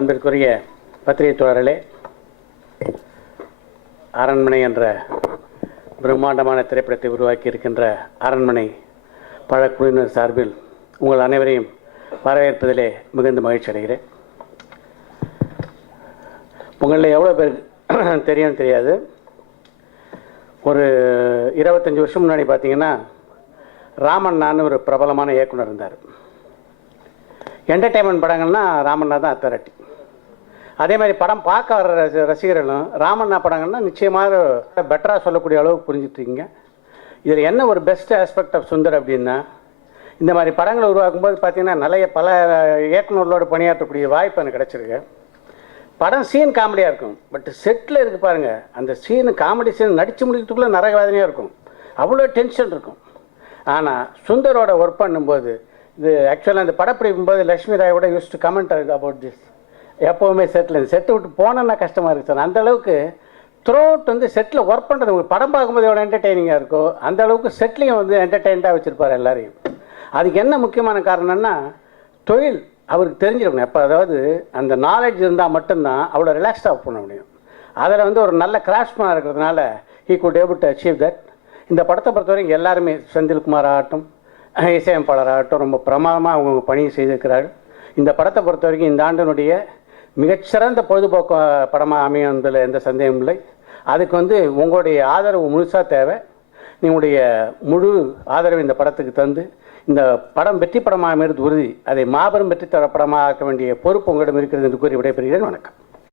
அன்பிற்குரிய பத்திரிகை தோழர்களே, அரண்மனை என்ற பிரம்மாண்டமான திரைப்படத்தை உருவாக்கி இருக்கின்ற அரண்மனை பழக்குழுவினர் சார்பில் உங்கள் அனைவரையும் வரவேற்பதிலே மிகுந்த மகிழ்ச்சி அடைகிறேன். உங்களில் எவ்வளோ பேர் தெரியும் தெரியாது, ஒரு 25 வருஷம் முன்னாடி பார்த்தீங்கன்னா ராமண்ணான்னு ஒரு பிரபலமான இயக்குனர் இருந்தார். என்டர்டெயின்மெண்ட் படங்கள்னா ராமண்ணா தான் அத்தாரிட்டி. அதே மாதிரி படம் பார்க்க வர ரசிகர்களும் ராமண்ணா படங்கள்னா நிச்சயமாக பெட்டராக சொல்லக்கூடிய அளவுக்கு புரிஞ்சுட்ருக்கீங்க. இதில் என்ன ஒரு பெஸ்ட் ஆஸ்பெக்ட் ஆஃப் சுந்தர் அப்படின்னா, இந்த மாதிரி படங்களை உருவாக்கும்போது பார்த்திங்கன்னா நிறைய பல இயக்குநர்களோடு பணியாற்றக்கூடிய வாய்ப்பு எனக்கு கிடச்சிருக்கு. படம் சீன் காமெடியாக இருக்கும், பட் செட்டில் இருக்குது பாருங்கள், அந்த சீனு காமெடி சீன் நடித்து முடிக்கிறதுக்குள்ளே நரகவாதனையாக இருக்கும், அவ்வளோ டென்ஷன் இருக்கும். ஆனால் சுந்தரோட ஒர்க் பண்ணும்போது இது ஆக்சுவலாக அந்த படப்பிடிக்கும் போது லக்ஷ்மி ராயோட use to comment about this. எப்போவுமே செட்டில் செட்டு விட்டு போனோன்னா கஷ்டமாக இருக்குது சார். அந்தளவுக்கு த்ரூ அவுட் வந்து செட்டில் ஒர்க் பண்ணுறது உங்களுக்கு படம் பார்க்கும்போது எவ்வளோ என்டர்டெய்னிங்காக இருக்கோ அந்த அளவுக்கு செட்லையும் வந்து என்டர்டெயின்டாக வச்சுருப்பார் எல்லாரையும். அதுக்கு என்ன முக்கியமான காரணம்னா, தொழில் அவருக்கு தெரிஞ்சிருக்கணும். எப்போ அதாவது அந்த நாலேஜ் இருந்தால் மட்டும்தான் அவ்வளோ ரிலாக்ஸ்டாக பண்ண முடியும். அதில் வந்து ஒரு நல்ல கிராஃப்ட்மேனாக இருக்கிறதுனால he could able to achieve that. இந்த படத்தை பொறுத்தவரைக்கும் எல்லாருமே செந்தில்குமார் ஆகட்டும், இசையமைப்பாளர் ஆகட்டும், ரொம்ப பிரமாதமாக அவங்க பணியை செய்திருக்கிறார்கள். இந்த படத்தை பொறுத்த வரைக்கும் இந்த ஆண்டினுடைய மிகச்சிறந்த பொழுதுபோக்கு படமாக அமையும் என்பதில் எந்த சந்தேகமும் இல்லை. அதுக்கு வந்து உங்களுடைய ஆதரவு முழுசாக தேவை. நீங்களுடைய முழு ஆதரவு இந்த படத்துக்கு தந்து இந்த படம் வெற்றி படமாக அமைகிறது உறுதி. அதை மாபெரும் வெற்றி தர படமாக ஆக்க வேண்டிய பொறுப்பு உங்களிடம் இருக்கிறது என்று கூறி விடைபெறுகிறேன். வணக்கம்.